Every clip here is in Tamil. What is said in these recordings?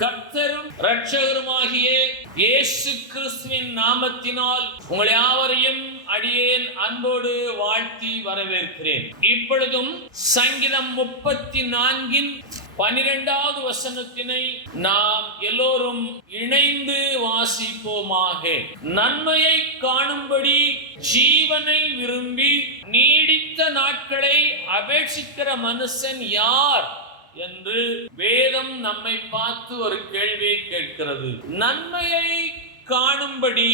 கர்த்தரும் இரட்சகருமாகிய இயேசு கிறிஸ்துவின் நாமத்தினால் உங்கள் யாவரையும் அடியேன் அன்போடு வாழ்த்தி வரவேற்கிறேன். இப்பொழுதும் சங்கீதம் 34 12வது வசனத்தினை நாம் எல்லோரும் இணைந்து வாசிப்போமாக. நன்மையை காணும்படி ஜீவனை விரும்பி நீடித்த நாட்களை அபேட்சிக்கிற மனுஷன் யார் என்று வேதம் நம்மை பார்த்து ஒரு கேள்வியை கேட்கிறது. நன்மையை காணும்படி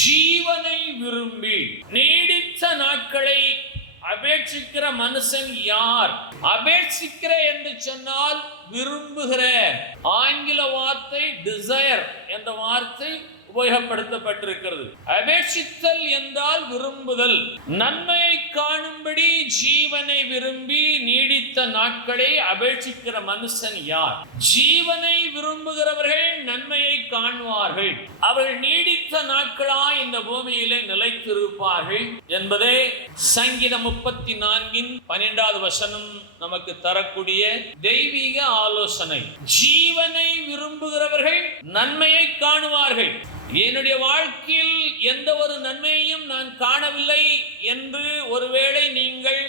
ஜீவனை விரும்பி நீடித்த நாட்களை அபேட்சிக்கிற மனுஷன் யார்? அபேட்சிக்கிற என்று சொன்னால் விரும்புகிற. ஆங்கில வார்த்தை டிசையர் என்ற வார்த்தை உபயோகப்படுத்தப்பட்டிருக்கிறது. அபேட்சித்தல் என்றால் விரும்புதல். நன்மையை காணும்படி ஜீவனை விரும்பி நீடித்த நாட்களை அபேட்சிக்கிற மனுஷன் யார்? ஜீவனை விரும்புகிறவர்கள் நன்மையை காணுவார்கள். அவர்கள் நீடித்த நாட்களாய் இந்த பூமியிலே நிலைத்திருப்பார்கள் என்பதே சங்கீதம் 34 12வது வசனம் நமக்கு தரக்கூடிய தெய்வீக ஆலோசனை. ஜீவனை விரும்புகிறவர்கள் நன்மையை காணுவார்கள். என்னுடைய வாழ்க்கையில் எந்த ஒரு நன்மையையும் நான் காணவில்லை என்று ஒருவேளை நீங்கள்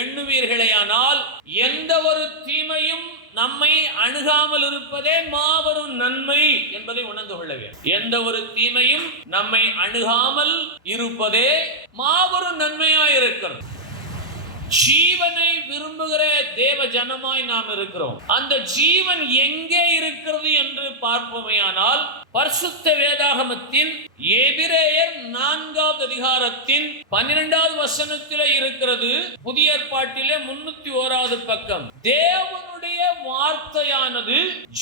எண்ணுவீர்களேயானால், எந்த ஒரு தீமையும் நம்மை அணுகாமல் இருப்பதே மாபெரும் நன்மை என்பதை உணர்ந்து கொள்ள வேண்டும். எந்த ஒரு தீமையும் நம்மை அணுகாமல் இருப்பதே மாபெரும் நன்மையாயிருக்கிறது. ஜீவனை விரும்புகிற தேவ ஜனமாய் நாம் இருக்கிறோம். அந்த ஜீவன் எங்கே இருக்கிறது என்று பார்ப்போமேயானால், பரிசுத்த வேதாகமத்தின் எபிரேயர் 4வது அதிகாரத்தின் 12வது வசனத்திலே இருக்கிறது. புதிய ஏற்பாட்டிலே 301வது பக்கம். தேவனுடைய வார்த்தையானது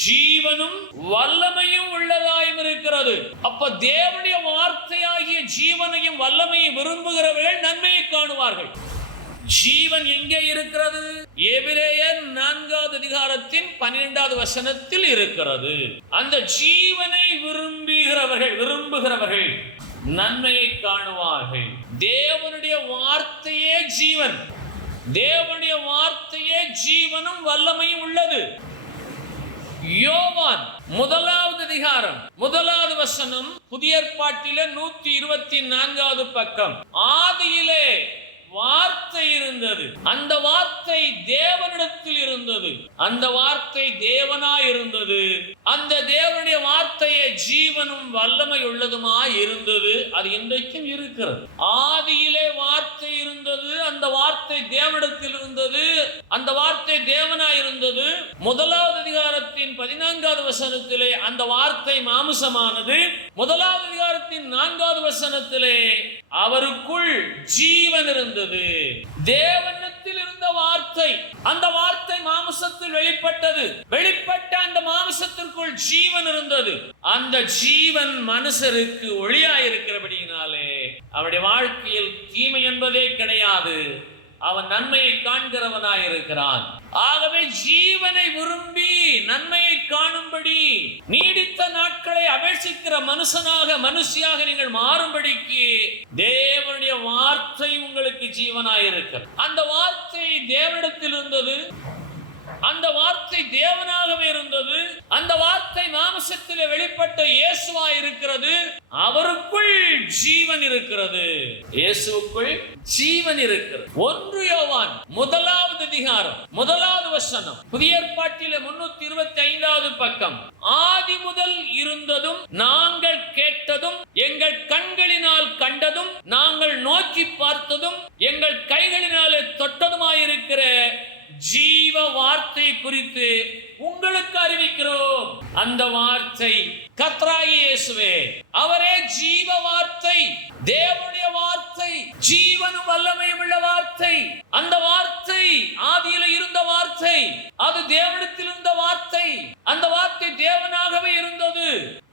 ஜீவனும் வல்லமையும் உள்ளதாயும் இருக்கிறது. அப்ப தேவனுடைய வார்த்தையாகிய ஜீவனையும் வல்லமையும் விரும்புகிறவர்கள் நன்மையை காணுவார்கள். ஜீவன் எங்கே இருக்கிறது? எபிரேயர் 4வது அதிகாரத்தின் 12வது வசனத்தில் இருக்கிறது. அந்த ஜீவனை விரும்புகிறவர்கள் நன்மையை காணுவார்கள். தேவனுடைய வார்த்தையே ஜீவன். தேவனுடைய வார்த்தையே ஜீவனும் வல்லமையும் உள்ளது. யோவான் 1வது அதிகாரம் 1வது வசனம், புதிய ஏற்பாட்டிலே 124வது பக்கம். ஆதியிலே வார்த்தை இருந்தது, அந்த வார்த்தை தேவனிடத்தில் இருந்தது, அந்த வார்த்தை தேவனாய் இருந்தது, அந்த தேவனுடைய வார்த்தையே ஜீவனும் வல்லமை உள்ளதுமாய் இருந்தது. அது இன்றைக்கும் இருக்கிறது. ஆதியிலே வார்த்தை இருந்தது, அந்த வார்த்தை தேவனிடத்தில் இருந்தது, அந்த வார்த்தை தேவனாய் இருந்தது. 1வது அதிகாரத்தின் 14வது வசனத்திலே அந்த வார்த்தை மாம்சமானது. 1வது அதிகாரத்தின் 4வது வசனத்திலே அவருக்குள் ஜீவன் இருந்தது. தேவனிடத்தில் இருந்த வார்த்தை, அந்த வார்த்தை மாம்சத்தில் வெளிப்பட்டது. வெளிப்பட்ட அந்த மாம்சத்திற்குள் ஜீவன் இருந்தது. அந்த ஜீவன் மனுஷருக்கு ஒளியாயிருக்கிறபடியினாலே அவருடைய வாழ்க்கையில் தீமை என்பதே கிடையாது. அவன் நன்மையை காண்கிறவனாயிருக்கிறான். ஆகவே ஜீவனை விரும்பி நன்மையை காணும்படி நீடித்த நாட்களை அபேட்சிக்கிற மனுஷியாக நீங்கள் மாறும்படிக்கு தேவனுடைய வார்த்தை உங்களுக்கு ஜீவனாயிருக்கிறது. அந்த வார்த்தை தேவனிடத்தில் இருந்தது, அந்த வார்த்தை தேவனாகவே இருந்தது, அந்த வார்த்தை மாம்சத்திலே வெளிப்பட்ட இயேசுவாய் இருக்கிறது. அவருக்குள் ஜீவன் இருக்கிறது. இயேசுவுக்குள் ஜீவன் இருக்கிறது. 1 யோவான் 1வது அதிகாரம் 1வது வசனம், புதிய ஏற்பாட்டிலே 325வது பக்கம். ஆதி முதல் இருந்ததும் நாங்கள் கேட்டதும் எங்கள் கண்களினால் கண்டதும் நாங்கள் நோக்கி பார்த்ததும் எங்கள் கைகளினாலே தொட்டதுமாயிருக்கிற ஜீவ வார்த்தை குறித்து உங்களுக்கு அறிவிக்கிறோம். அந்த வார்த்தை கர்த்தராகிய இயேசுவே. அவரே ஜீவ வார்த்தை, தேவனுடைய வார்த்தை, ஜீவனும் வல்லமையும் உள்ள வார்த்தை. அந்த வார்த்தை ஆதியில இருந்த வார்த்தை, அது தேவனிடத்தில் இருந்த வார்த்தை. அந்த வார்த்தை தேவனாகவே இருந்தது.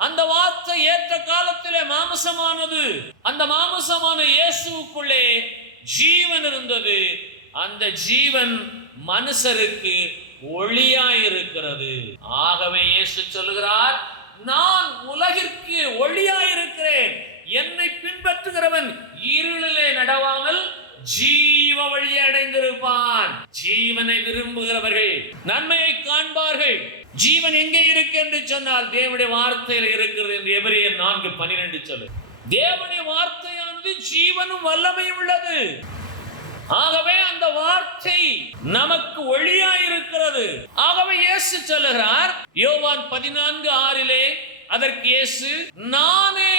அந்த வார்த்தை ஏற்ற காலத்திலே மாம்சமானது. அந்த மாம்சமான இயேசுவுக்குள்ளே ஜீவன் இருந்தது. அந்த ஜீவன் மனுஷருக்கு ஒளியாயிருக்கிறது. ஆகவே இயேசு சொல்லுகிறார், நான் உலகிற்கு ஒளியாயிருக்கிறேன். என்னை பின்பற்றுகிறவன் இருளிலே நடவாமல் ஜீவ வழியை அடைந்திருப்பான். ஜீவனை விரும்புகிறவர்கள் நன்மையை காண்பார்கள். ஜீவன் எங்கே இருக்கு என்று சொன்னால் தேவனுடைய வார்த்தையில் இருக்கிறது என்று எபிரேயர் 4:12 சொல்லு. தேவனுடைய வார்த்தையானது ஜீவனும் வல்லமையும் உள்ளது. ஆகவே அந்த வார்த்தை நமக்கு ஒளியாய் இருக்கிறது. ஆகவே இயேசு சொல்லுகிறார் யோவான் 14:6 அதற்கு இயேசு, நானே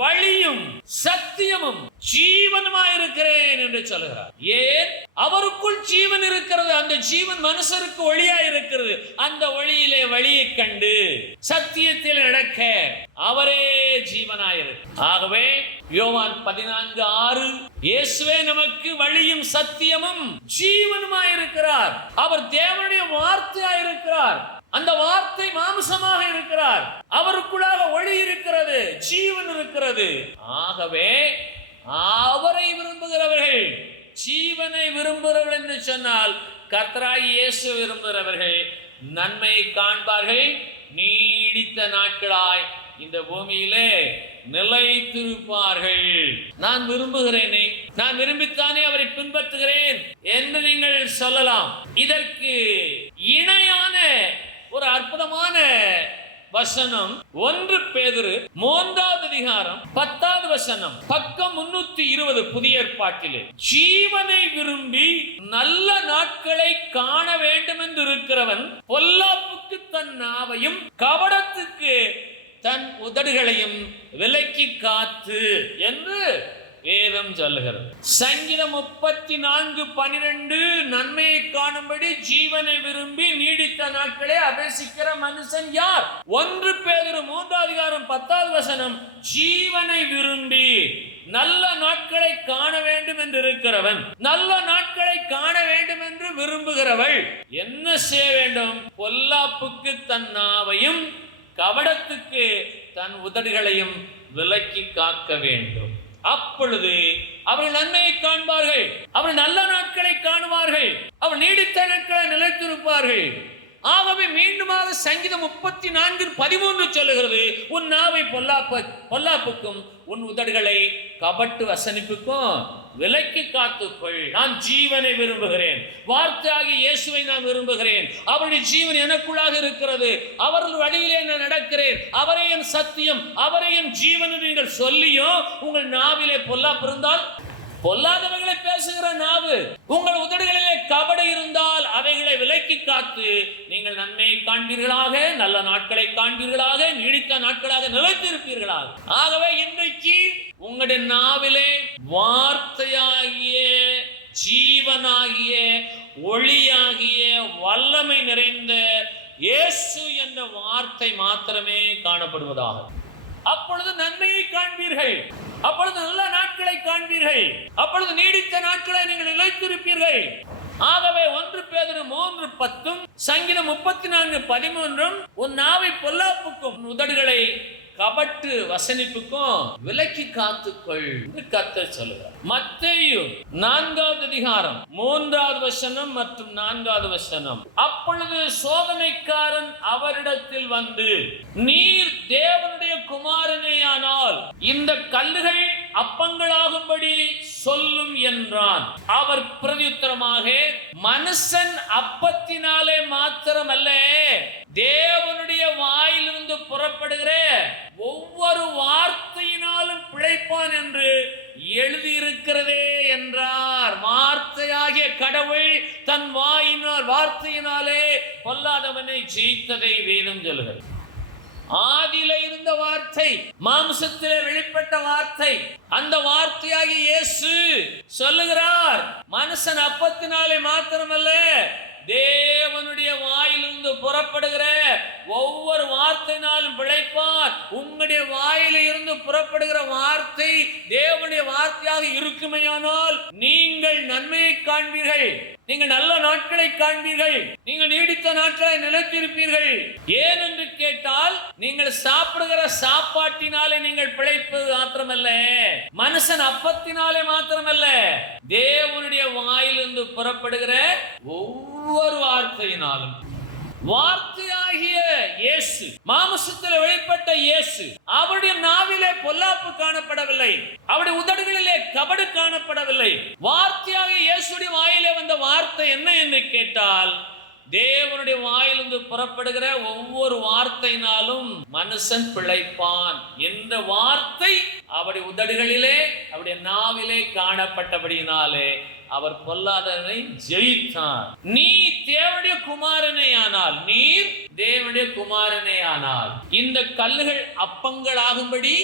வழியும் சத்தியமும் ஜீவனுமாய் இருக்கிறேன் என்று சொல்லுகிறார். ஏன்? அவருக்குள் ஜீவன் இருக்கிறது. அந்த ஜீவன் மனுஷருக்கு ஒளியாய் இருக்கிறது. அந்த ஒளியிலே வழியை கண்டு சத்தியத்தில் நடக்க அவரே ஜீவனாயிருக்கு. ஆகவே யோவான் 14:6 இயேசுவே நமக்கு வழியும் சத்தியமும் ஜீவனுமாயிருக்கிறார். அவர் தேவனுடைய வார்த்தையாயிருக்கிறார். அந்த வார்த்தை மாம்சமாக இருக்கிறார். அவருக்குள்ளாக ஒளி இருக்கிறது, ஜீவன் இருக்கிறது. ஆகவே அவரை விரும்புகிறவர்கள், ஜீவனை விரும்புகிறவர்கள் என்று சொன்னால் கர்த்தராகிய இயேசு விரும்புகிறவர்கள் நன்மையை காண்பார்கள். நீடித்த நாட்களாய் இந்த பூமியிலே நிலைத்திருப்பார்கள். நான் விரும்புகிறேனே, நான் விரும்பித்தானே அவரை பின்பற்றுகிறேன் என்று நீங்கள் சொல்லலாம். இதற்கு இணையான ஒரு அற்புதமான வசனம் 1 பேதுரு 3:10 பக்கம் 320 புதிய ஏற்பாட்டிலே, ஜீவனை விரும்பி நல்ல நாட்களை காண வேண்டும் என்று இருக்கிறவன் பொல்லாப்புக்கு தன் நாவையும் கபடத்துக்கு தன் உதடுகளையும் விலக்கி காத்து என்று வேதம் சொல்லுகிறது. சங்கீதம் 34:12 நன்மையை காணும்படி ஜீவனை விரும்பி நீடித்த நாட்களே அபேசிக்கிற மனுஷன் யார்? 1 பேதுரு 3:10 ஜீவனை விரும்பி நல்ல நாட்களை காண வேண்டும் என்று இருக்கிறவன், நல்ல நாட்களை காண வேண்டும் என்று விரும்புகிறவள் என்ன செய்ய வேண்டும்? பொல்லாப்புக்கு தன் நாவையும் கபடத்துக்கு தன் உதடுகளையும் விலக்கி காக்க வேண்டும். அப்பொழுது அவர்கள் நன்மையை காண்பார்கள், அவர்கள் நல்ல நாட்களை காணுவார்கள், அவர் நீடித்த நாட்களை நிலைத்திருப்பார்கள். ஆகவே மீண்டுமாக சங்கீதம் 34:13 சொல்லுகிறது, உன் நாவை பொல்லாப்புக்கும் உன் உதடுகளை கபட்டு வசனிப்புக்கும் விலக்கி காத்துக்கொள். நான் ஜீவனை விரும்புகிறேன், வார்த்தையாகிய இயேசுவை நான் விரும்புகிறேன். அவருடைய ஜீவன் எனக்குள்ளாக இருக்கிறது. அவர்கள் வழியிலே நான் நடக்கிறேன். அவரே என் சத்தியம், அவரே என் ஜீவன் நீங்கள் சொல்லியும் உங்கள் நாவிலே பொல்லாப்பு இருந்தால், பொல்லாதவைகளை பேசுகிற நாவு, உங்கள் உதடுகளிலே கபடு இருந்தால் அவைகளை விலக்கி காத்து நீங்கள் நன்மையை காண்பீர்களாக, நல்ல நாட்களை காண்பீர்களாக, நீடித்த நாட்களாக நிலைத்திருப்பீர்களாக. ஆகவே இன்றைக்கு உங்களுடைய நாவிலே வார்த்தையாகிய, ஜீவனாகிய, ஒளியாகிய, வல்லமை நிறைந்த இயேசு என்ற வார்த்தை மாத்திரமே காணப்படுவதாக. அப்பொழுது நன்மையை காண்பீர்கள், அப்பொழுது நல்ல நாட்களை காண்பீர்கள், அப்பொழுது நீடித்த நாட்களை நீங்கள் நிலைத்திருப்பீர்கள். ஆகவே 1 பேதுரு 3:10 சங்கீதம் 34:13 உன் நாவை பொல்லாப்புக்கும் உதடுகளை கபட்டு வசனிப்புக்கும் விலக்கி காத்துக்கொள் என்று கர்த்தர் சொல்லுகிறார். மத்தேயு 4:3 மற்றும் 4 அப்பொழுது சோதனைக்காரன் அவரிடத்தில் வந்து, நீர் தேவனுடைய குமாரனேயானால் இந்த கல்லுகள் அப்பங்களாகும்படி சொல்லும் என்றான். அவர் பிரதியுத்தரமாக, மனுஷன் அப்பத்தினாலே மாத்திரமல்ல தேவனுடைய வாயிலிருந்து புறப்படுகிற ஒவ்வொரு வார்த்தையினாலும் பிழைப்பான் என்று எழுதியிருக்கிறதே என்றார். வார்த்தையாகிய கடவுள் தன் வார்த்தையினாலே பொல்லாதவனை ஜெயித்ததை வேதம் சொல்கிறது. ஆதியில இருந்த வார்த்தை, மாம்சத்திலே வெளிப்பட்ட வார்த்தை, அந்த வார்த்தையாகிய இயேசு சொல்லுகிறார், மனுஷன் அப்பத்தினாலே மாத்திரமல்ல தேவனுடைய வாயிலிருந்து புறப்படுகிற ஒவ்வொரு வார்த்தையினாலும் பிழைப்பார். உங்களுடைய வாயில இருந்து புறப்படுகிற வார்த்தை தேவனுடைய வார்த்தையாக இருக்குமையானால் நீங்கள் நன்மையை காண்பீர்கள், நீங்கள் நல்ல நாட்களை காண்பீர்கள், நீங்கள் நீடித்த நாட்களை நிலைத்திருப்பீர்கள். ஏன் என்று கேட்டால், நீங்கள் சாப்பிடுகிற சாப்பாட்டினாலே நீங்கள் பிழைப்பது மாத்திரமல்ல, மனுஷன் அப்பத்தினாலே மாத்திரமல்ல, தேவனுடைய வாயிலிருந்து புறப்படுகிற ஒவ்வொரு வார்த்தையினாலும் வார்த்தையாகிய இயேசு, மாம்சத்தில் வெளிப்பட்ட இயேசு, அவருடைய நாவிலே பொல்லாப்பு காணப்படவில்லை, அவருடைய உதடுகளிலே கபடு காணப்படவில்லை. வார்த்தையாகிய இயேசுடைய வாயிலே வந்த வார்த்தை என்ன என்று கேட்டால், தேவனுடைய வாயிலிருந்து புறப்படுகிற ஒவ்வொரு வார்த்தையினாலும் மனுஷன் பிழைப்பான் என்ற வார்த்தை அவருடைய உதடுகளிலே அவருடைய நாவிலே காணப்பட்டபடியினாலே அவர் பொல்லாதவனை ஜெயித்தார். நீ தேவனுடைய குமாரனே ஆனால், நீர் தேவனுடைய குமாரனே ஆனால் இந்த கல்லுகள் அப்பங்களாகும்படி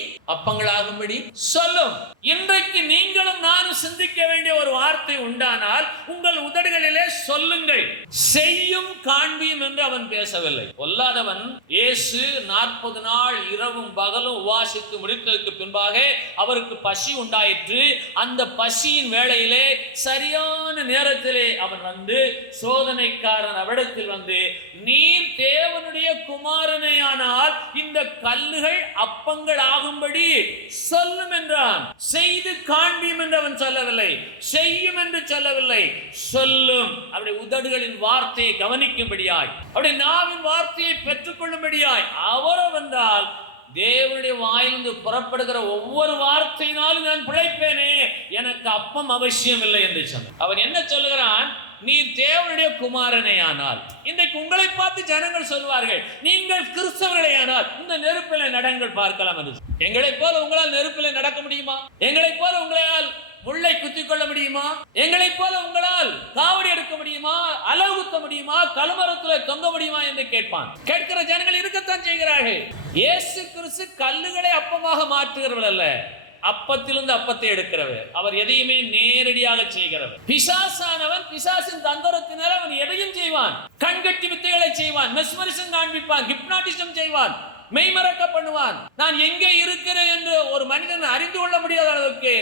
சொல்லும். இன்றைக்கு நீங்களும் நானும் சிந்திக்க வேண்டிய ஒரு வார்த்தை உண்டானால், உங்கள் உதடுகளிலே சொல்லுங்கள். செய்யும் காண்பியும் என்று அவன் பேசவில்லை. பொல்லாதவன் இயேசு 40 நாள் இரவும் பகலும் உபவாசித்து முடித்ததற்கு பின்பாக அவருக்கு பசி உண்டாயிற்று. அந்த பசியின் வேளையிலே சரியான நேரத்திலே அவன் வந்து, சோதனைக்காரன் அவரிடத்தில் வந்து, நீர் தேவனுடைய குமாரனையானால் இந்த கல்லுகள் அப்பங்கள் ஆகும்படி சொல்லும் என்றான். செய்து காண்பியும் என்று அவன் சொல்லவில்லை, செய்யும் என்று சொல்லவில்லை, சொல்லும். அவருடைய உதடுகளின் வார்த்தையை கவனிக்கும்படியாய், அவருடைய நாவின் வார்த்தையை பெற்றுக்கொள்ளும்படியாய் அவரோ வந்தால், தேவனுடைய வாயிலிருந்து புறப்படுகிற ஒவ்வொரு வார்த்தையினாலும் நான் பிழைப்பேனே, எனக்கு அப்பம் அவசியம் இல்லை என்று சொன்னார். அவன் என்ன சொல்லுகிறான்? நீ தேவனுடைய குமாரனே ஆனால். இன்றைக்கு உங்களை பார்த்து ஜனங்கள் சொல்வார்கள், நீங்கள் கிறிஸ்தவர்களே ஆனால் இந்த நெருப்பில் நடங்கள் பார்க்கலாம் என்று. எங்களை போல உங்களால் நெருப்பில் நடக்க முடியுமா? எங்களை போல உங்களால் முள்ளை குத்திக் கொள்ள முடியுமா? எங்களை போல உங்களால் காவடி எடுக்க முடியுமா? அலகு குத்த முடியுமா? கழுமரத்தில் தொங்க முடியுமா என்று கேட்பான். கேட்கிற ஜனங்கள் இருக்கத்தான் செய்கிறார்கள். இயேசு கிறிஸ்து கல்லுகளை அப்பமாக மாற்றுகிறவர் அல்ல, அப்பத்திலிருந்து அப்பத்தை எடுக்கிறவர். அவர் எதையுமே நேரடியாக செய்கிறவர். பிசாசானவன் பிசாசின் தந்திரத்தினால் அவன் எதையும் செய்வான். கண்கட்டி வித்தைகளை செய்வான், மெஸ்மரிசம் காண்பிப்பான், ஹிப்னாட்டிசம் செய்வான், மெய்மறக்க பண்ணுவான். நான் எங்கே இருக்கிறேன் என்று ஒரு மனிதன் அறிந்து கொள்ள முடியாத அளவுக்கு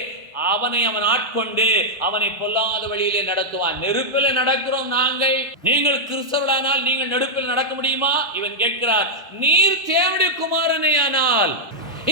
அவன் ஆட்கொண்டு அவனை பொல்லாத வழியிலே நடத்துவான். நெருப்பில் நடக்கிறோம் நாங்கள், நீங்கள் கிறிஸ்தவர்களானால் நீங்கள் நெருப்பில் நடக்க முடியுமா? இவன் கேட்கிறார், நீர் தேவனுடைய குமாரனே ஆனால்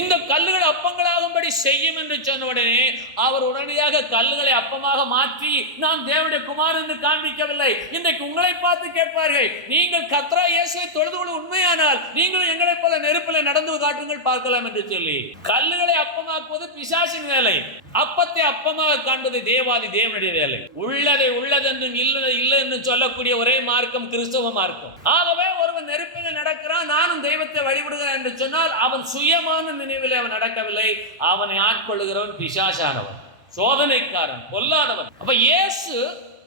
இந்த கல்லுகள் அப்பங்களாகும்படி செய்யும் என்று சொன்ன உடனே அவர் உடனடியாக கல்லுகளை அப்பமாக மாற்றி நான் தேவனுடைய குமாரன் என்று காண்பிக்கவில்லை. இன்றைக்கு உங்களை பார்த்து கேட்பார்கள், நீங்கள் கர்த்தராகிய இயேசுவை தொழுது கொள்ள உண்மையானால் நீங்களும் எங்களை போல நெருப்பில் நடந்து காட்டுங்கள் பார்க்கலாம் என்று சொல்லி, கல்லுகளை அப்பமாக்குவது பிசாசின் வேலை, அப்பத்தை அப்பமாக காண்பது தேவாதி தேவனுடைய வேலை. உள்ளதை உள்ளதென்றும் இல்லை இல்லை என்று சொல்லக்கூடிய ஒரே மார்க்கம் கிறிஸ்தவ மார்க்கம். ஆகவே ஒருவன் நெருப்பில் நடக்கிறான், நானும் தெய்வத்தை வழிபடுகிறேன் என்று சொன்னால் அவன் சுயமான நினைவில் அவன் நடக்கவில்லை, அவனை ஆட்கொள்ளுகிறவன் பிசாசானவன், சோதனைக்காரன், பொல்லாதவன். அப்ப இயேசு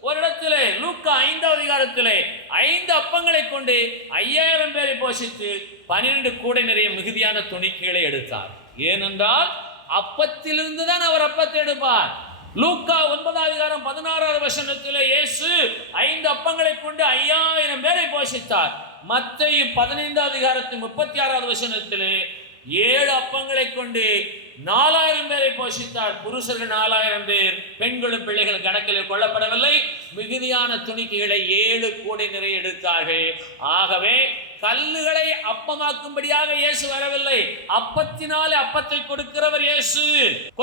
ஒரு இடத்திலே லூக்கா 5வது அதிகாரத்திலே 5 அப்பங்களை கொண்டு 5000 பேரை போஷித்து 12 கூடை நிறைய மிகுதியான துணிக்கைகளை எடுத்தார். ஏனென்றால் அப்பத்திலிருந்து தான் அவர் அப்பத்தை எடுப்பார். லூக்கா 9வது அதிகாரம் 16வது வசனத்திலே இயேசு 5 அப்பங்களை கொண்டு 5000 பேரை போஷித்தார். மத்தேயு 15வது அதிகாரத்தின் 36வது வசனத்திலே 7 அப்பங்களை கொண்டு 4000 பேரை போஷித்தார். புருஷர்கள் 4000 பேர், பெண்களும் பிள்ளைகள் கணக்கில் கொள்ளப்படவில்லை. மிகுதியான துணிக்கைகளை 7 கூடை நிறைய எடுத்தார்கள். ஆகவே கல்லுகளை அப்பமாக்கும்படியாக இயேசு வரவில்லை, அப்பத்தினாலே அப்பத்தை கொடுக்கிறவர் இயேசு.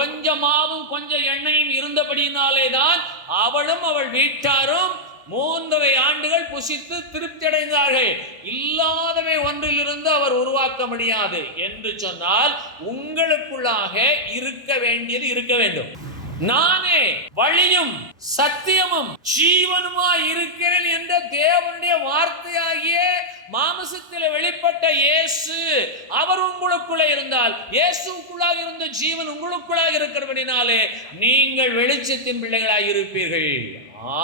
கொஞ்சம் மாவும் கொஞ்சம் எண்ணெயும் இருந்தபடியினாலே தான் அவளும் அவள் வீட்டாரும் 3.5 ஆண்டுகள் புசித்து திருப்தி அடைந்தார்கள். இல்லாதவை ஒன்றிலிருந்து அவர் உருவாக்க முடியாது என்று சொன்னால், உங்களுக்குள்ளாக இருக்க வேண்டியது இருக்க வேண்டும். நானே வழியும் சத்தியமும் ஜீவனுமாய் இருக்கிறேன் என்ற தேவனுடைய வார்த்தையாகிய மாம்சத்தில் வெளிப்பட்ட இயேசு அவர் உங்களுக்குள்ளே இருந்தால், இயேசுக்குள்ளாக இருந்த ஜீவன் உங்களுக்குள்ளாக இருக்கிறபடினாலே நீங்கள் வெளிச்சத்தின் பிள்ளைகளாய் இருப்பீர்கள்.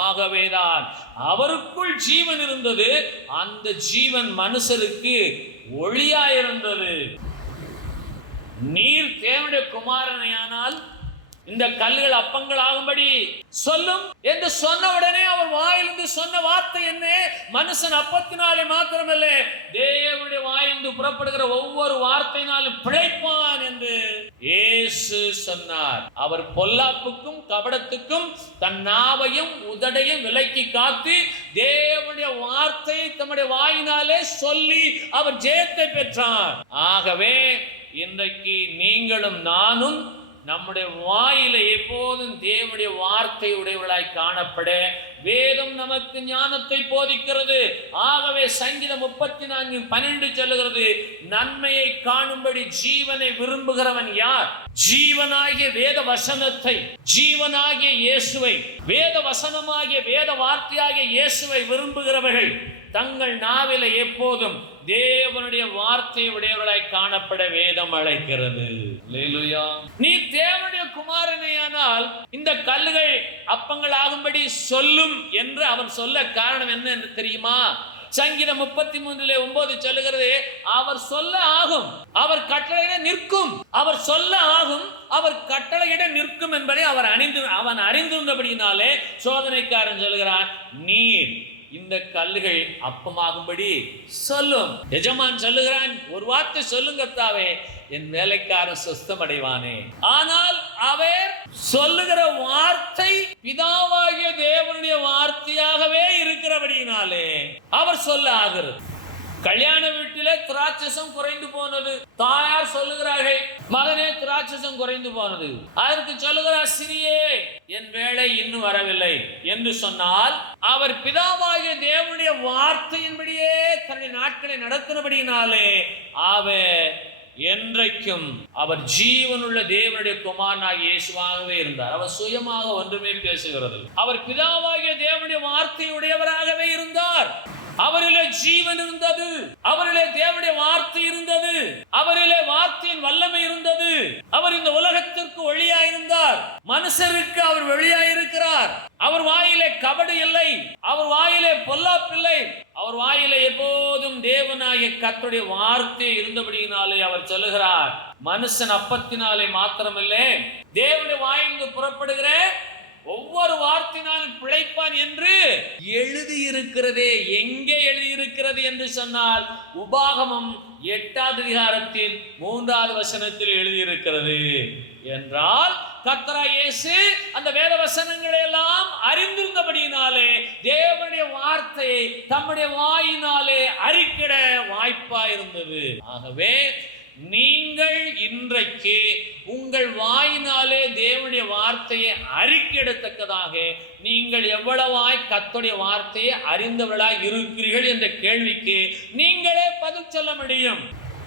ஆகவேதான் அவருக்குள் ஜீவன் இருந்தது, அந்த ஜீவன் மனுஷருக்கு ஒளியாயிருந்தது. நீர் தேவனுடைய குமாரனையானால் இந்த கல்லுகள் அப்பங்கள் ஆகும்படி சொல்லும் என்று சொன்ன உடனே அவர் வாயிலிருந்து சொன்ன வார்த்தை என்ன? மனுஷன் அப்பத்தினாலே மாத்திரமல்ல, தேவனுடைய வாயிலிருந்து புறப்படுகிற ஒவ்வொரு வார்த்தையினாலும் பிழைப்பான் என்று இயேசு சொன்னார். அவர் பொல்லாப்புக்கும் கபடத்துக்கும் தன் நாவையும் உதடையும் விலக்கி காத்து தேவனுடைய வார்த்தையை தம்முடைய வாயினாலே சொல்லி அவர் ஜெயத்தை பெற்றார். ஆகவே இன்றைக்கு நீங்களும் நானும் நம்முடைய வாயில எப்போதும் தேவனுடைய வார்த்தை உடையவர்களாய் காணப்பட வேதம் நமக்கு ஞானத்தை போதிக்கிறது. ஆகவே சங்கீதம் 34:12 சொல்லுகிறது, நன்மையை காணும்படி ஜீவனை விரும்புகிறவன் யார்? ஜீவனாகிய வேத வசனத்தை, ஜீவனாகிய இயேசுவை, வேத வசனமாகிய வேத வார்த்தையாகிய இயேசுவை விரும்புகிறவர்கள் தங்கள் நாவில எப்போதும் தேவனுடைய வார்த்தை உடையவர்களாய் காணப்பட வேதம் அழைக்கிறது. அல்லேலூயா. நீ தேவனுடைய குமாரனேயானால் இந்த கல்லுகள் அப்பங்கள் ஆகும்படி சொல்லும் என்று அவன் சொல்ல காரணம் என்ன என்று தெரியுமா? சங்கீதம் 33:9 சொல்லுகிறது, அவர் சொல்ல ஆகும், அவர் கட்டளையிட நிற்கும். அவர் சொல்ல ஆகும், அவர் கட்டளையிட நிற்கும் என்பதை அவன் அறிந்திருந்தபடியினாலே சோதனைக்காரன் சொல்லுகிறான், நீர் இந்த கல்லுகள் அப்பமாகும்படி சொல்லும். எஜமான் சொல்லுகிறான், ஒரு வார்த்தை சொல்லுங்க தாவே, என் வேலைக்காரன் சுஸ்தம் அடைவானே. ஆனால் அவர் சொல்லுகிற வார்த்தை பிதாவாகிய தேவனுடைய வார்த்தையாகவே இருக்கிறபடியினாலே அவர் சொல்ல ஆகிறது. கல்யாண வீட்டிலே திராட்சசம் குறைந்து போனது. தாயார் சொல்லுகிறார்கள், மகனே திராட்சசம் குறைந்து போனது. அதற்கு சொல்லுகிறார், சிறியே என் வேலை இன்னும் வரவில்லை என்று சொன்னால் அவர் பிதாவாகிய தேவனுடைய வார்த்தையின்படியே தன்னுடைய நாட்களை நடத்தினபடியினாலே அவர் என்றைக்கும் அவர் ஜீவனுள்ள தேவனுடைய குமாரனாகிய இயேசுவாகவே இருந்தார். அவர் சுயமாக ஒன்றுமே பேசுகிறது. அவர் பிதாவாகிய தேவனுடைய வார்த்தையுடையவராகவே இருந்தார். அவரிலே ஜீவன் இருந்தது, அவரிலே தேவனுடைய வார்த்தை இருந்தது, அவரிலே வார்த்தையின் வல்லமை இருந்தது. அவர் இந்த உலகத்திற்கு ஒளியாயிருந்தார். மனுஷருக்கு அவர் வெளியாயிருக்கிறார். அவர் வாயிலே கபடு இல்லை, அவர் வாயிலே பொல்லாப்பில்லை. அவர் வாயிலே எப்போதும் தேவனாகிய கர்த்தருடைய வார்த்தை இருந்தபடியினாலே அவர் சொல்லுகிறார், மனுஷன் அப்பத்தினாலே மாத்திரமில்லை தேவனுடைய வாயிலிருந்து புறப்படுகிற ஒவ்வொரு வார்த்தையினாலும் பிழைப்பான் என்று எழுதியிருக்கிறதே. எங்கே எழுதியிருக்கிறது என்று சொன்னால் உபாகமம் 8வது அதிகாரத்தின் 3வது வசனத்தில் எழுதியிருக்கிறது. என்றால் கர்த்தராகிய இயேசு அந்த வேத வசனங்களை எல்லாம் அறிந்திருந்தபடியினாலே தேவனுடைய வார்த்தையை தம்முடைய வாயினாலே அறிக்கிட வாய்ப்பாயிருந்தது. ஆகவே நீங்கள் இன்றைக்கு உங்கள் வாயினாலே தேவனுடைய வார்த்தையை அறிக்கையிடத்தக்கதாக நீங்கள் எவ்வளவாய் கர்த்தருடைய வார்த்தையை அறிந்தவர்களாய் இருக்கிறீர்கள் என்ற கேள்விக்கு நீங்களே பதில் சொல்ல முடியும்.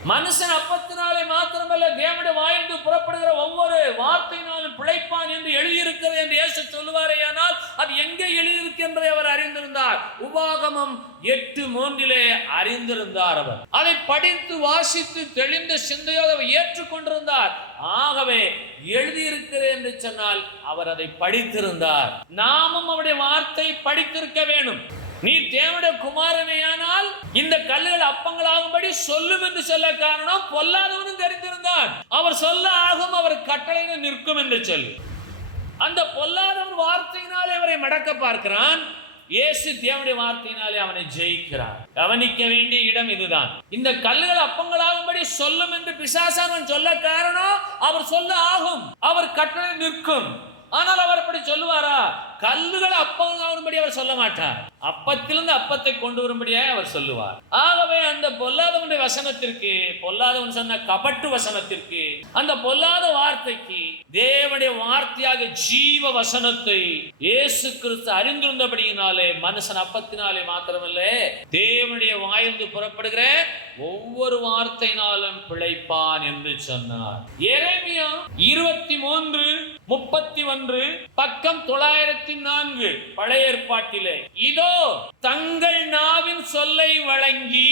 மனுஷன் அப்பத்தினாலே மாத்திரமல்ல தேவனுடைய வாயிலிருந்து புறப்படுகிற ஒவ்வொரு வார்த்தையினாலும் பிழைப்பான் என்று எழுதியிருக்கிறது என்று இயேசு சொல்லுவாரேயானால் அது எங்கே எழுதியிருக்கு என்பதை அவர் அறிந்திருந்தார். உபாகமம் 8:3 அறிந்திருந்தார். அவர் அதை படித்து வாசித்து தெளிந்த சிந்தையோடு அவர் ஏற்றுக்கொண்டிருந்தார். ஆகவே எழுதியிருக்கிறது என்று சொன்னால் அவர் அதை படித்திருந்தார். நாமும் அவருடைய வார்த்தை படித்திருக்க வேண்டும். நீ தேவனுடைய குமாரனேயானால் இந்த கல்லுகள் அப்பங்களாகும்படி சொல்லும் என்று சொல்ல காரணம் பொல்லாதவனும் தெரிந்திருந்தான். அவர் சொல்ல ஆகும், அவர் கட்டளையிட நிற்கும் என்று சொல்லி அந்த பொல்லாதவன் வார்த்தையினாலே அவரை மடக்க பார்க்கிறான். இயேசு தேவனுடைய வார்த்தையினாலே அவனை ஜெயிக்கிறார். கவனிக்க வேண்டிய இடம் இதுதான். இந்த கல்லுகள் அப்பங்களாகும்படி சொல்லும் என்று பிசாசானவன் சொல்ல காரணம் அவர் சொல்ல ஆகும், அவர் கட்டளை நிற்கும். ஆனால் அவர் அப்படி சொல்லுவாரா? கல்லுகள் அப்பம்படி அவர் சொல்ல மாட்டார். அப்பத்திலிருந்து அப்பத்தை கொண்டு வரும்படியாக அவர் சொல்லுவார். ஆகவே அந்த பொல்லாதவனுடைய வசனத்திற்கு, பொல்லாதவன் சொன்ன கபட்டு வசனத்திற்கு, அந்த பொல்லாத வார்த்தைக்கு தேவனுடைய வார்த்தையாக ஜீவ வசனத்தை இயேசு கிறிஸ்து அறிந்திருந்தபடியினாலே மனுஷன் அப்பத்தினாலே மாத்திரமல்ல தேவனுடைய வாயிலிருந்து புறப்படுகிற ஒவ்வொரு வார்த்தையினாலும் பிழைப்பான் என்று சொன்னார். எரேமியா 23:31 பக்கம் 904 பழைய ஏற்பாட்டிலே, இதோ தங்கள் நாவின் சொல்லை வழங்கி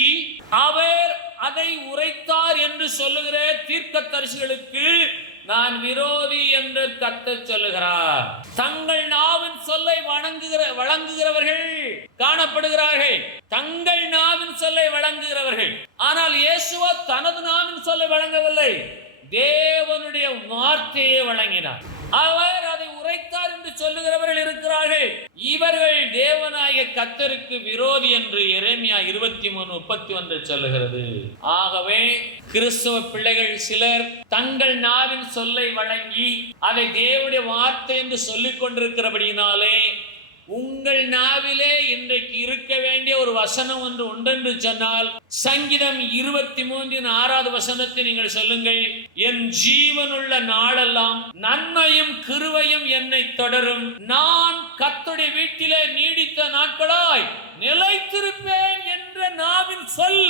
அவர் அதை உரைத்தார் என்று சொல்லுகிற தீர்க்கதரிசிகளுக்கு நான் விரோதி என்று கர்த்தர் சொல்லுகிறார். தங்கள் நாவின் சொல்லை வழங்குகிறவர்கள் காணப்படுகிறார்கள். தங்கள் நாவின் சொல்லை வழங்குகிறவர்கள். ஆனால் இயேசுவோ தனது நாவின் சொல்லை வழங்கவில்லை, தேவனுடைய வார்த்தையை வழங்கினார். அவர் அதை உரைத்தார் என்று சொல்லுகிறவர்கள் இருக்கிறார்கள். இவர்கள் தேவனாகிய கர்த்தருக்கு விரோதி என்று எரேமியா 23:31 சொல்லுகிறது. ஆகவே கிறிஸ்தவ பிள்ளைகள் சிலர் தங்கள் நாவின் சொல்லை வழங்கி அதை தேவனுடைய வார்த்தை என்று சொல்லிக் கொண்டிருக்கிறபடியினாலே உங்கள் நாவிலே இன்றைக்கு இருக்க வேண்டிய ஒரு வசனம் ஒன்று உண்டென்று சொன்னால், சங்கீதம் 23:6 வசனத்தை நீங்கள் சொல்லுங்கள். என் ஜீவனுள்ள நாளெல்லாம் நன்மையும் கிருபையும் என்னை தொடரும். நான் கர்த்தருடைய வீட்டிலே நீடித்த நாட்களாய் நிலைத்திருப்பேன் என்ற நாவின் சொல்,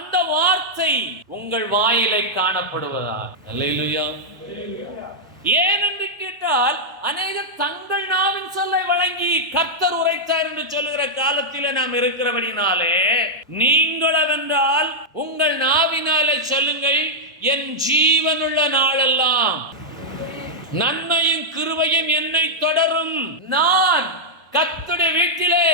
அந்த வார்த்தை உங்கள் வாயிலை காணப்படுவதா? அல்லேலூயா. ஏனென்று கேட்டால், அநேகர் தங்கள் நாவின் சொல்லை வழங்கி கர்த்தர் உரைத்தார் என்று சொல்லுகிற காலத்திலே நாம் இருக்கிறபடினாலே, நீங்களவென்றால் உங்கள் நாவினாலே சொல்லுங்கள், என் ஜீவனுள்ள நாளெல்லாம் நன்மையும் கிருபையும் என்னை தொடரும். நான் கர்த்தருடைய வீட்டிலே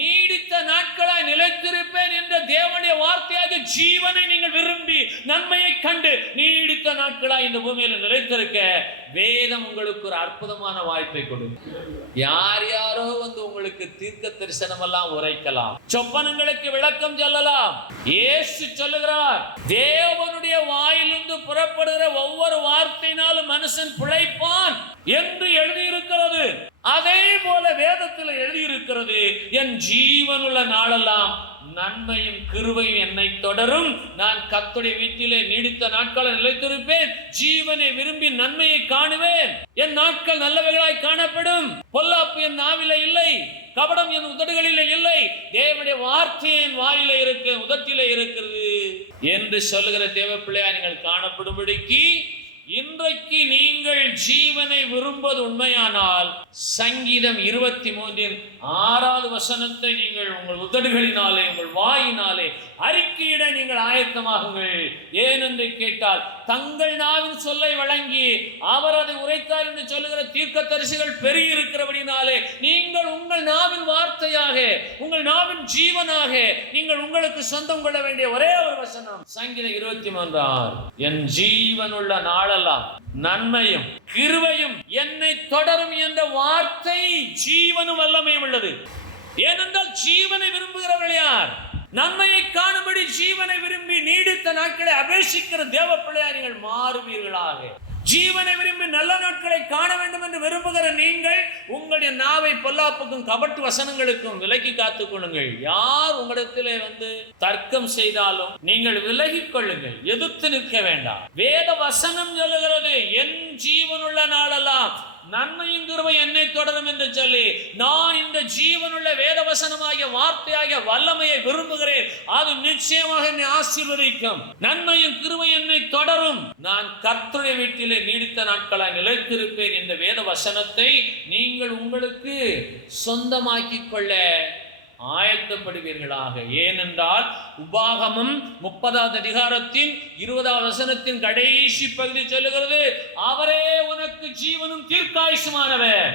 நீடித்த நாட்களாய் நிலைத்திருப்பேன் என்ற தேவனுடைய வார்த்தையாக ஜீவனை நீங்கள் விரும்பி நன்மையை கண்டு நீடித்த நாட்களாய் இந்த பூமியில நிலைத்திருக்க வேதம் உங்களுக்கு ஒரு அற்புதமான வாய்ப்பை கொடுக்கும். யார் யாரோ வந்து உங்களுக்கு தீர்க்க தரிசனம் எல்லாம் உரைக்கலாம், சொப்பனங்களுக்கு விளக்கம் சொல்லலாம். இயேசு சொல்லுகிறார், தேவனுடைய வாயிலிருந்து புறப்படுகிற ஒவ்வொரு வார்த்தையினாலும் மனுஷன் பிழைப்பான் என்று எழுதியிருக்கிறது. அதே போல வேதத்தில் எழுதியிருக்கிறது, என் ஜீவனுள்ள நாளெல்லாம் நன்மையும் கிருபையும் என்னை தொடரும். நான் கர்த்தருடைய வீட்டிலே நீடித்த நாட்களை நிலைத்திருப்பேன். ஜீவனை விரும்பி நன்மையை காணுவேன். என் நாட்கள் நல்லவைகளாய் காணப்படும். பொல்லாப்பு என் நாவிலே இல்லை, கபடம் என் உதடுகளிலே இல்லை. தேவனுடைய வார்த்தை என் வாயிலே இருக்கு, உதட்டிலே இருக்கிறது என்று சொல்லுகிற தேவ பிள்ளையா நீங்கள் காணப்படும்படிக்கு இன்றைக்கு நீங்கள் ஜீவனை விரும்புவது உண்மையானால், சங்கீதம் 23:6 வசனத்தை நீங்கள் உங்கள் உதடுகளினாலே உங்கள் வாயினாலே அறிக்கையிட நீங்கள் ஆயத்தமாகுங்கள். ஏனென்று கேட்டால், தங்கள் நாவின் சொல்லை வழங்கி அவர் அதை உரைத்தார் என்று சொல்லுகிற தீர்க்கதரிசிகள் பெருகி இருக்கிறபடினாலே, நீங்கள் உங்கள் நாவின் வார்த்தையாக, உங்கள் நாவின் ஜீவனாக நீங்கள் உங்களுக்கு சொந்தம் கொள்ள வேண்டிய ஒரே ஒரு வசனம் சங்கீதம் 23:6, என் ஜீவனுள்ள நாளெல்லாம் நன்மையும் கிருபையும் என்னை தொடரும் என்ற வார்த்தை ஜீவனும் வல்லமையும் உள்ளது. ஏனென்றால் ஜீவனை விரும்புகிறவர்கள் யார்? நன்மையை காணும்படி ஜீவனை விரும்பி நீடித்த நாட்களை அபேட்சிக்கிற தேவ பிள்ளையார் நீங்கள் மாறுவீர்களாக. ஜீவனை விரும்பி நல்ல நாட்களை காண வேண்டும் என்று விரும்புகிற நீங்கள் உங்களுடைய நாவை பொல்லாப்புக்கும் கபட்டு வசனங்களுக்கும் விலக்கி காத்துக் கொள்ளுங்கள். யார் உங்களிடத்திலே வந்து தர்க்கம் செய்தாலும் நீங்கள் விலகிக் கொள்ளுங்கள், எதிர்த்து நிற்க வேண்டாம். வேத வசனம் சொல்லுகிறது, என் ஜீவனுள்ள நாளெல்லாம் நன்மையும் கிருபை என்னை தொடரும் என்று சொல்லி, நான் இந்த ஜீவனுள்ள வேதவசனமாகிய வார்த்தையாகிய வல்லமையை விரும்புகிறேன். அது நிச்சயமாக என்னை ஆசீர்வதிக்கும். நன்மையும் கிருபை என்னை தொடரும். நான் கர்த்தருடைய வீட்டிலே நீடித்த நாட்களாய் நிலைத்திருப்பேன் என்ற வேத வசனத்தை நீங்கள் உங்களுக்கு சொந்தமாக்கிக் கொள்ள ஆயத்தப்படுவீர்களாக. ஏனென்றால் உபாகமம் 30வது அதிகாரத்தின் 20வது வசனத்தின் கடைசி பகுதி சொல்லுகிறது, அவரே உனக்கு ஜீவனும் தீர்க்காயுசுமானவர்.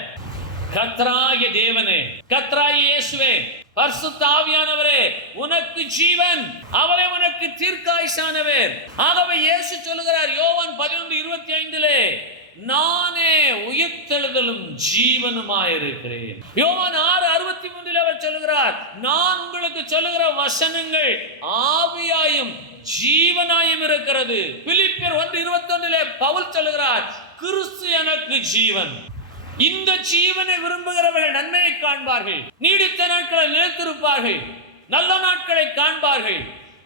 கர்த்தராகிய தேவனே, கர்த்தராகிய இயேசுவே, பரிசுத்த ஆவியானவரே, உனக்கு ஜீவன், அவரே உனக்கு தீர்க்காயுசானவர். ஆகவே இயேசு சொல்லுகிறார் யோவான் 11:25, நானே உயிர்த்தெழுதலும் ஜீவனுமாயிருக்கிறேன். யோவான் 6:63 அவர் சொல்லுகிறார், நான் உங்களுக்கு சொல்லுகிற வசனங்கள் ஆவியாயும் ஜீவனாயும் இருக்கிறது. பிலிப்பியர் 1:21 பவுல் சொல்லுகிறார், கிறிஸ்து எனக்கு ஜீவன். இந்த ஜீவனை விரும்புகிறவர்கள் நன்மையை காண்பார்கள், நீடித்த நாட்களை நிலைத்திருப்பார்கள், நல்ல நாட்களை காண்பார்கள்.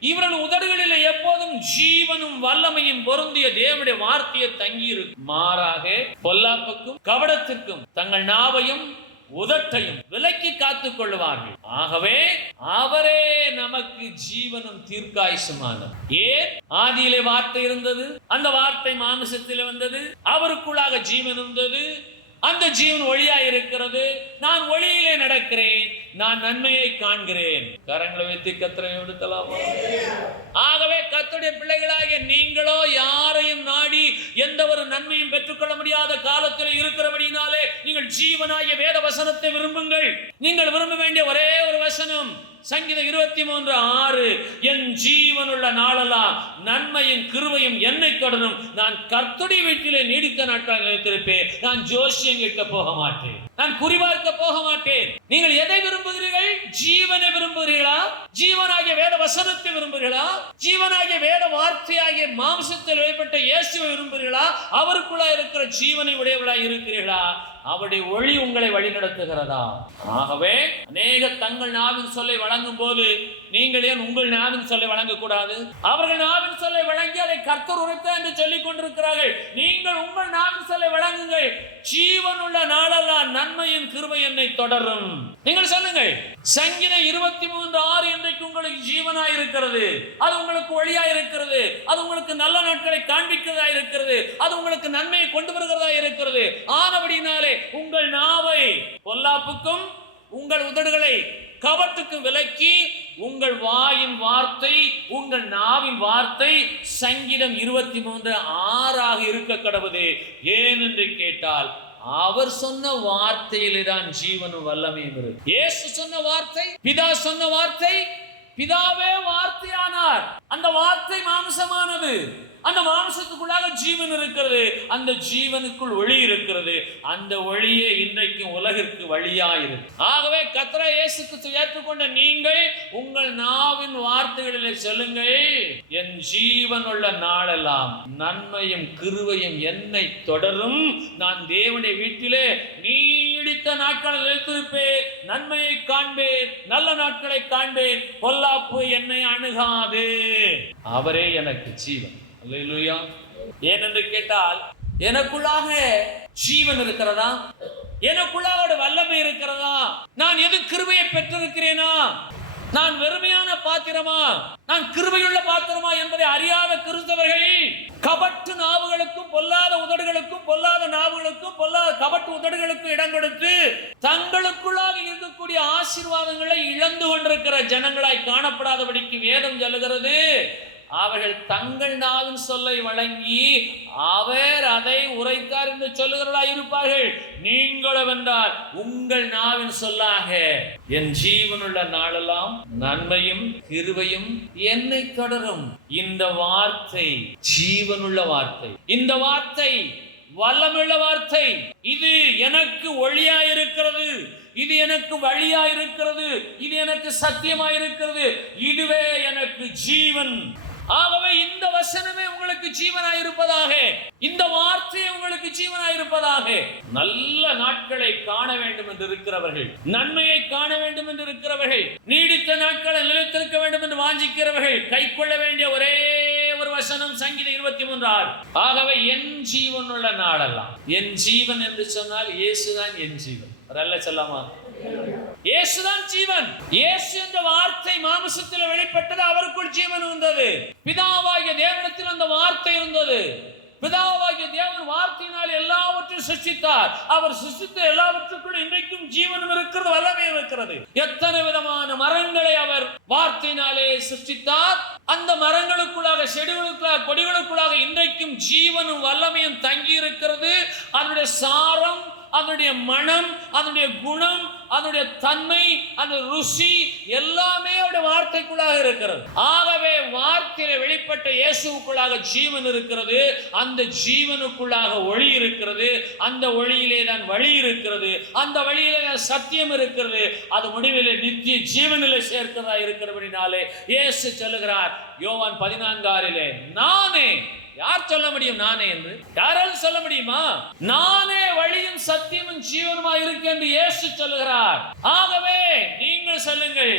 இவர்கள் உதடுகளில் எப்போதும் ஜீவனும் வல்லமையும் பொருந்திய தேவனுடைய வார்த்தையை தங்கியிருக்கும். மாறாக பொல்லாப்புக்கும் கபடத்திற்கும் தங்கள் நாவையும் உதட்டையும் விலக்கி காத்துக் கொள்வார்கள். ஆகவே அவரே நமக்கு ஜீவனும் தீர்க்காயுசுமானவர். ஏன்? ஆதியிலே வார்த்தை இருந்தது, அந்த வார்த்தை மாமிசத்திலே வந்தது, அவருக்குள்ளாக ஜீவன் இருந்தது, அந்த ஜீவன் ஒளியாய் இருக்கிறது. நான் ஒளியிலே நடக்கிறேன், நான் நன்மையை காண்கிறேன். கரங்களை வைத்து கர்த்தரை எடுக்கலாமா? ஆகவே கர்த்தருடைய பிள்ளைகளாகிய நீங்களோ யாரையும் நாடி எந்த ஒரு நன்மையும் பெற்றுக்கொள்ள முடியாத காலத்தில் இருக்கிறபடினாலே, நீங்கள் ஜீவனாகிய வேத வசனத்தை விரும்புங்கள். நீங்கள் விரும்ப வேண்டிய ஒரே ஒரு வசனம் சங்கீதம் 23:6, என் ஜீவனுள்ள நாளெல்லாம் நன்மையும் கிருபையும் என்னை தொடரும். நான் கர்த்தருடைய வீட்டிலே நீடித்த நாட்கள் நிலைத்திருப்பேன். நான் ஜோசியம் கேட்க போக மாட்டேன், நான் குறிபார்க்க போக மாட்டேன். நீங்கள் எதை விரும்புகிறீர்கள்? ஜீவனை விரும்புகிறீர்களா? ஜீவனாகிய வேத வசனத்தை விரும்புகிறீர்களா? ஜீவனாகிய வேத வார்த்தையாகிய மாம்சத்தில் வெளிப்பட்ட இயேசுவை விரும்புகிறீர்களா? அவருக்குள்ளா இருக்கிற ஜீவனை உடையவர்களாய் இருக்கிறீர்களா? அவருடைய ஒளி உங்களை வழிநடத்துகிறதா? ஆகவே அநேக தங்கள் நாவின் சொல்லை வழங்கும் போது நீங்கள் ஏன் உங்கள் நாவின் சொல்லை வழங்கக்கூடாது? அவர்கள் நாவின் சொல்லை வழங்கி அதை கர்த்தர் உரைத்தார் என்று சொல்லிக் கொண்டிருக்கிறார்கள். நீங்கள் உங்கள் நாவின் சொல்லை வழங்குங்கள். ஜீவனுள்ள நாளெல்லாம் நன்மையும் கிருபை என்னை தொடரும். நீங்கள் சொல்லுங்கள். சங்கீதம் 23:6 இன்றைக்கு உங்களுக்கு ஜீவனாய் இருக்கிறது, அது உங்களுக்கு வழியாய் இருக்கிறது, அது உங்களுக்கு நல்ல நாட்களை காண்பிக்கிறதா இருக்கிறது, அது உங்களுக்கு நன்மையை கொண்டு வருகிறதா இருக்கிறது. ஆனபடினாலே உங்கள் நாவை பொல்லாப்புக்கும் உங்கள் உதடுகளை கபட்டுக்கும் விலக்கி உங்கள் வாயின் வார்த்தை உங்கள் நாவின் வார்த்தை சங்கீதம் 23:6 இருக்க கடவுது. ஏன் என்று கேட்டால் அவர் சொன்ன வார்த்தையிலே தான் ஜீவனும் வல்லமையும் இருக்கு. இயேசு சொன்ன வார்த்தை, பிதா சொன்ன வார்த்தை, பிதாவே வார்த்தையானார். அந்த வார்த்தை மாம்சமானது. அந்த மாம்சத்துக்குள்ளாக ஜீவன் இருக்கிறது. அந்த ஜீவனுக்குள் ஒளி இருக்கிறது. அந்த ஒளியே இன்றைக்கு உலகிற்கு வழியாயிருக்கு. ஆகவே கர்த்தராகிய இயேசு கிறிஸ்துவை ஏற்றுக்கொண்ட நீங்கள் உங்கள் நாவின் வார்த்தைகளிலே சொல்லுங்கள், என் ஜீவனுள்ள நாளெல்லாம் நன்மையும் கிருபையும் என்னை தொடரும். நான் தேவனுடைய வீட்டிலே நீடித்த நாட்களை நிலைத்திருப்பேன், நன்மையை காண்பேன், நல்ல நாட்களை காண்பேன், பொல்லாப்பு என்னை அணுகாது. அவரே எனக்கு ஜீவன். அல்லேலூயா. ஏனென்று கேட்டால் எனக்குள்ளாக ஜீவன் இருக்கிறதா? எனக்குள்ளாக வல்லமை இருக்கிறதா? நான் எது கிருபையை பெற்றிருக்கிறேனா? நான் வெறுமையான பாத்திரமா, நான் கிருபையுள்ள பாத்திரமா என்பதை அறியாத கிறிஸ்தவர்கள் கபட்டு நாவுகளுக்கும் பொல்லாத உதடுகளுக்கும் பொல்லாத நாவுகளுக்கும் பொல்லாத கபட்டு உதடுகளுக்கும் இடம் கொடுத்து தங்களுக்குள்ளாக இருக்கக்கூடிய ஆசீர்வாதங்களை இழந்து கொண்டிருக்கிற ஜனங்களாய் காணப்படாதபடிக்கு வேதம் சொல்லுகிறது. அவர்கள் தங்கள் நாவின் சொல்லை வழங்கி அவர் அதை உரைத்தார் என்று சொல்லுகிறதா இருப்பார்கள். நீங்களும் என்றால் உங்கள் நாவின் சொல்லாக என் ஜீவனுள்ள நாளெல்லாம் நன்மையும் கிருபையும் என்னை தொடரும். இந்த வார்த்தை ஜீவனுள்ள வார்த்தை, இந்த வார்த்தை வல்லமுள்ள வார்த்தை. இது எனக்கு ஒளியாயிருக்கிறது, இது எனக்கு வழியாயிருக்கிறது, இது எனக்கு சத்தியமாயிருக்கிறது, இதுவே எனக்கு ஜீவன். ஆகவே இந்த வசனமே உங்களுக்கு ஜீவனாயிருப்பதாக, இந்த வார்த்தை உங்களுக்கு ஜீவனாயிருப்பதாக. நல்ல நாட்களை காண வேண்டும் என்று இருக்கிறவர்கள், நன்மையை காண வேண்டும் என்று இருக்கிறவர்கள், நீடித்த நாட்களை நிலைத்திருக்க வேண்டும் என்று வாஞ்சிக்கிறவர்கள் கைக்கொள்ள வேண்டிய ஒரே ஒரு வசனம் சங்கீதம் 23:6. ஆகவே என் ஜீவன் உள்ள நாளெல்லாம், என் ஜீவன் என்று சொன்னால் இயேசுதான் என் ஜீவன். அல்ல சொல்லாமா? இயேசுதான் ஜீவன். இயேசு என்ற வார்த்தை மாம்சத்தில் வெளிப்பட்டது, அவருக்குள் ஜீவன் இருந்தது. பிதாவாகிய தேவனிடத்தில் அந்த வார்த்தை இருந்தது. பிதாவாகிய தேவன் வார்த்தையினால் எல்லாவற்றையும் சிருஷ்டித்தார். அவர் சிருஷ்டித்த எல்லாவற்றுக்குள் இன்றைக்கும் ஜீவனும் இருக்கிறது, வல்லமையும் இருக்கிறது. எத்தனை விதமான மரங்களை அவர் வார்த்தையினாலே சிருஷ்டித்தார். அந்த மரங்களுக்குள்ளாக, செடிகளுக்குள்ளாக, கொடிகளுக்குள்ளாக இன்றைக்கும் ஜீவனும் வல்லமையும் தங்கி இருக்கிறது. அதனுடைய சாரம், அதனுடைய மனம், அதனுடைய குணம், அதனுடைய தன்மை, அந்த ருசி எல்லாமே அவருடைய வார்த்தைக்குள்ளாக இருக்கிறது. ஆகவே வார்த்தையில வெளிப்பட்ட இயேசுவுக்குள்ளாக ஜீவன் இருக்கிறது. அந்த ஜீவனுக்குள்ளாக ஒளி இருக்கிறது. அந்த ஒளியிலே தான் வழி இருக்கிறது. அந்த வழியிலே தான் சத்தியம் இருக்கிறது. அது முடிவிலே நித்திய ஜீவனிலே சேர்க்கிறதா இருக்கிறபடினாலே இயேசு சொல்லுகிறார் யோவான் 14:6, நானே. யார் சொல்ல முடியும் நானே என்று? யாராலும் சொல்ல முடியுமா? நானே வழியும் சத்தியமும் ஜீவனுமா இருக்கு என்று இயேசு சொல்லுகிறார். ஆகவே நீங்கள் சொல்லுங்கள்,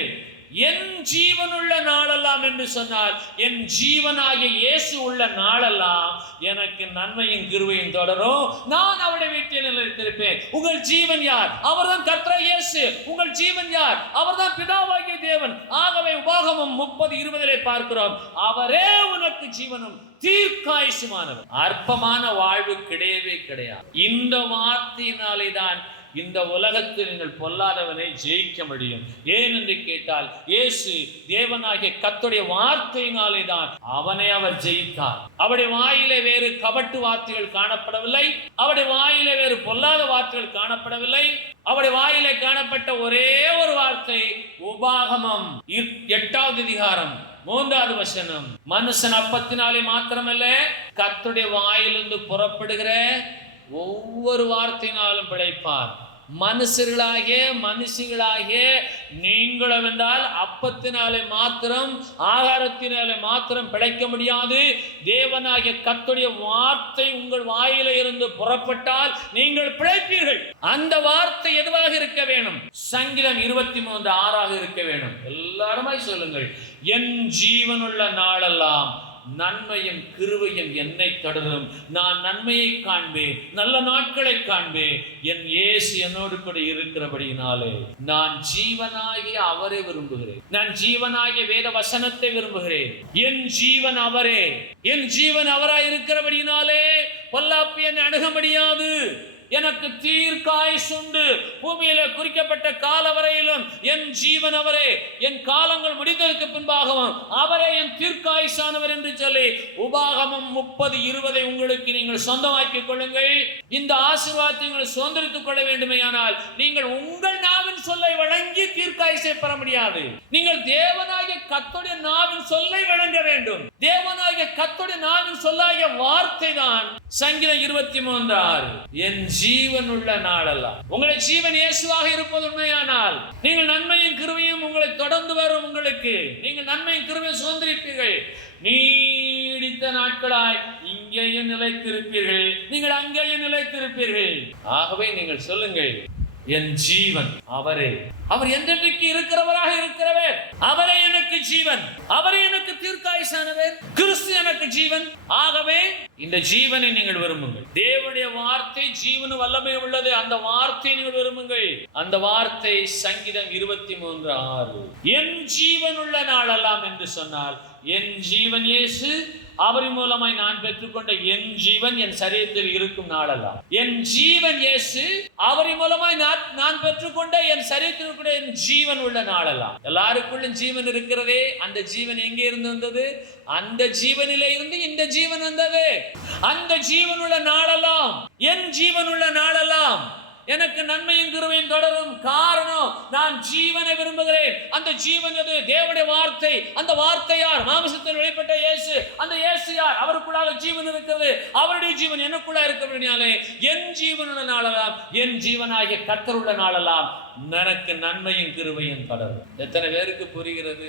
என் ஜீவனுள்ள நாளெல்லாம் என்று சொன்னால் என் ஜீவனாகிய இயேசு உள்ள நாளெல்லாம் எனக்கு நன்மையும் கிருபையும் தொடரும். நான் அவருடைய வீட்டில் நிலைத்திருப்பேன். உங்கள் ஜீவன் யார்? அவர்தான் கர்த்தராகிய இயேசு. உங்கள் ஜீவன் யார்? அவர்தான் பிதாவாகிய தேவன். ஆகவே உபாகமம் 30:20 பார்க்கிறோம், அவரே உனக்கு ஜீவனும் தீர்க்காயுசுமானவர். அற்பமான வாழ்வு கிடையவே கிடையாது. இந்த வார்த்தையினாலே தான் இந்த உலகத்தில் நீங்கள் பொல்லாதவனை ஜெயிக்க முடியும். ஏன் என்று கேட்டால் இயேசு தேவனாகிய கர்த்தருடைய வார்த்தையினாலே தான் அவனை அவர் ஜெயித்தார். அவருடைய வாயிலே வேறு கபட்டு வார்த்தைகள் காணப்படவில்லை. அவருடைய வாயிலே வேறு பொல்லாத வார்த்தைகள் காணப்படவில்லை. அவருடைய வாயிலே காணப்பட்ட ஒரே ஒரு வார்த்தை உபாகமம் 8வது அதிகாரம் 3வது வசனம். மனுஷன் அப்பத்தினாலே மாத்திரமல்ல, கர்த்தருடைய வாயிலிருந்து புறப்படுகிற ஒவ்வொரு வார்த்தையினாலும் பிழைப்பார். மனுஷிகளாகிய நீங்களும் என்றால் அப்பத்தினாலே மாத்திரம் ஆகாரத்தினாலே மாத்திரம் பிழைக்க முடியாது. தேவனாகிய கர்த்தருடைய வார்த்தை உங்கள் வாயில இருந்து புறப்பட்டால் நீங்கள் பிழைப்பீர்கள். அந்த வார்த்தை எதுவாக இருக்க வேணும்? சங்கீதம் 23:6 இருக்க வேணும். எல்லாருமாய் சொல்லுங்கள், என் ஜீவனுள்ள நாளெல்லாம் நன்மையும் கிருபையும் என்னை தொடரும். நான் நன்மையை காண்பேன், நல்ல நாட்களை காண்பேன். என் இயேசு என்னோடு கூட இருக்கிறபடியினாலே நான் ஜீவனாகிய அவரை விரும்புகிறேன். நான் ஜீவனாகிய வேத வசனத்தை விரும்புகிறேன். என் ஜீவன் அவரே, என் ஜீவன் அவராய் இருக்கிறபடியினாலே பொல்லாப்பு என்னை அணுக முடியாது. எனக்கு தீர்க்காயுசுண்டு. பூமியில குறிக்கப்பட்ட கால வரையிலும் என் ஜீவன் அவரே, என் காலங்கள் முடிந்ததற்கு பின்பாகவும் அவரே என் தீர்க்காயுசானவர் என்று சொல்லி உபாகமம் 30:20 உங்களுக்கு நீங்கள் சொந்தமாக்கிக் கொள்ளுங்கள். இந்த ஆசீர்வாதத்தை நீங்கள் சுதந்திரித்துக் கொள்ள வேண்டுமேயானால் நீங்கள் உங்கள் நாவின் சொல்லை வழங்கி தீர்க்காயுசை பெற முடியாது. நீங்கள் தேவனாகிய கர்த்தருடைய நாவின் சொல்லை வழங்க வேண்டும். தேவனாகிய கர்த்தருடைய நாவின் சொல்லாகிய வார்த்தை தான் சங்கீதம் 23:6. என் ஜீவன் உள்ள நாளெல்லாம். உங்களுடைய ஜீவன் இயேசுவாக இருப்பது உண்மையானால் நீங்கள் நன்மையும் கிருபையும் உங்களை தொடர்ந்து வரும். உங்களுக்கு நீங்கள் நன்மையும் கிருபையும் சுதந்திரிப்பீர்கள். நீடித்த நாட்களாய் இங்கேயும் நிலைத்திருப்பீர்கள், நீங்கள் அங்கேயும் நிலைத்திருப்பீர்கள். ஆகவே நீங்கள் சொல்லுங்கள், என் ஜீவன் அவரே. அவர் என்றென்றைக்கு இருக்கிறவராக இருக்கிறவர். அவரே எனக்கு ஜீவன், அவரே எனக்கு தீர்க்காயுசானவர். கிறிஸ்து எனக்கு ஜீவன். ஆகவே இந்த ஜீவனை நீங்கள் விரும்புங்கள். தேவனுடைய வார்த்தை ஜீவனும் வல்லமை உள்ளது. அந்த வார்த்தையை நீங்கள் விரும்புங்கள். அந்த வார்த்தை சங்கீதம் 23:6. என் ஜீவன் உள்ள நாளெல்லாம் என்று சொன்னால் என் ஜீவன் இயேசு, அவரின் மூலமாய் நான் பெற்றுக்கொண்ட என் ஜீவன் என் சரீரத்தில் இருக்கும் நாளெல்லாம். என் ஜீவன் இயேசு, அவரின் மூலமாய் நான் பெற்றுக்கொண்ட என் சரீரத்தில் என் ஜீவன் உள்ள நாளெல்லாம். எல்லாருக்குள்ளும் ஜீவன் இருக்கிறதே. அந்த ஜீவன் எங்கே இருந்து வந்தது? அந்த ஜீவனிலே இருந்து இந்த ஜீவன் வந்தது. அந்த ஜீவன் உள்ள நாளெல்லாம், என் ஜீவன் உள்ள நாளெல்லாம் எனக்கு நன்மையும் கிருபையும் தொடரும். காரணம், நான் ஜீவனை விரும்புகிறேன். அந்த ஜீவன் எது? தேவனுடைய வார்த்தை. அந்த வார்த்தை யார்? மாம்சத்தில் வெளிப்பட்ட இயேசு. அந்த இயேசு யார்? அவருக்குள்ளாக ஜீவன் இருக்கிறது. அவருடைய ஜீவன் எனக்குள்ளா இருக்கிறபடியாலே என் ஜீவனுள்ள நாளெல்லாம், என் ஜீவனாகிய கர்த்தர் உள்ள நாளெல்லாம் எனக்கு நன்மையும் கிருபையும் தொடரும். எத்தனை பேருக்கு புரிகிறது?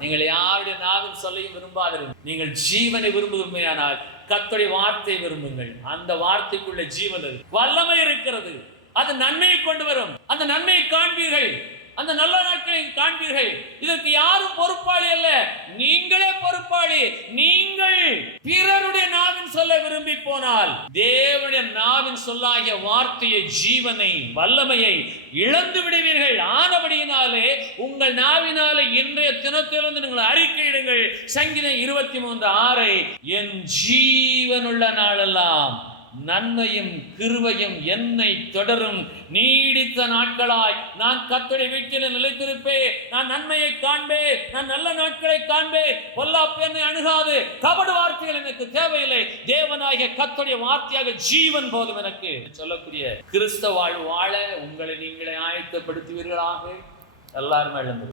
நீங்கள் யாருடைய நாவின் சொல்லையும் விரும்பாதீர்கள். நீங்கள் ஜீவனை விரும்புமையானால் கர்த்தருடைய வார்த்தை விரும்புங்கள். அந்த வார்த்தைக்குள்ள ஜீவன் வல்லமை இருக்கிறது. அது நன்மையை கொண்டு வரும். அந்த நன்மையை காண்பீர்கள். அந்த நல்ல நாட்களை காண்பீர்கள். இதற்கு யாரும் பொறுப்பாளி அல்ல, நீங்களே பொறுப்பாளி. நீங்கள் பிறருடைய நாவின் சொல்ல விரும்பி போனால் தேவனுடைய நாவின் சொல்லாகிய வார்த்தையை, ஜீவனை, வல்லமையை இழந்து விடுவீர்கள். ஆனபடியினாலே உங்கள் நாவினாலே இன்றைய தினத்திலிருந்து நீங்கள் அறிக்கையிடுங்கள். சங்கீதம் 23:6. என் ஜீவனுள்ள நாளெல்லாம் நன்மையும் கிருபையும் என்னை தொடரும். நீடித்த நாட்களாய் நான் கர்த்தருடைய வீட்டில் நிலைத்திருப்பேன். நான் நன்மையை காண்பேன். நான் நல்ல நாட்களை காண்பேன். பொல்லாப்பு என்னை அணுகாது. கபடு வார்த்தைகள் எனக்கு தேவையில்லை. தேவனாகிய கர்த்தருடைய வார்த்தையாக ஜீவன் போதும் எனக்கு சொல்லக்கூடிய கிறிஸ்தவ வாழ்வு வாழ உங்களை நீங்களே ஆயத்தப்படுத்துவீர்களாக. எல்லாரும் எழுந்து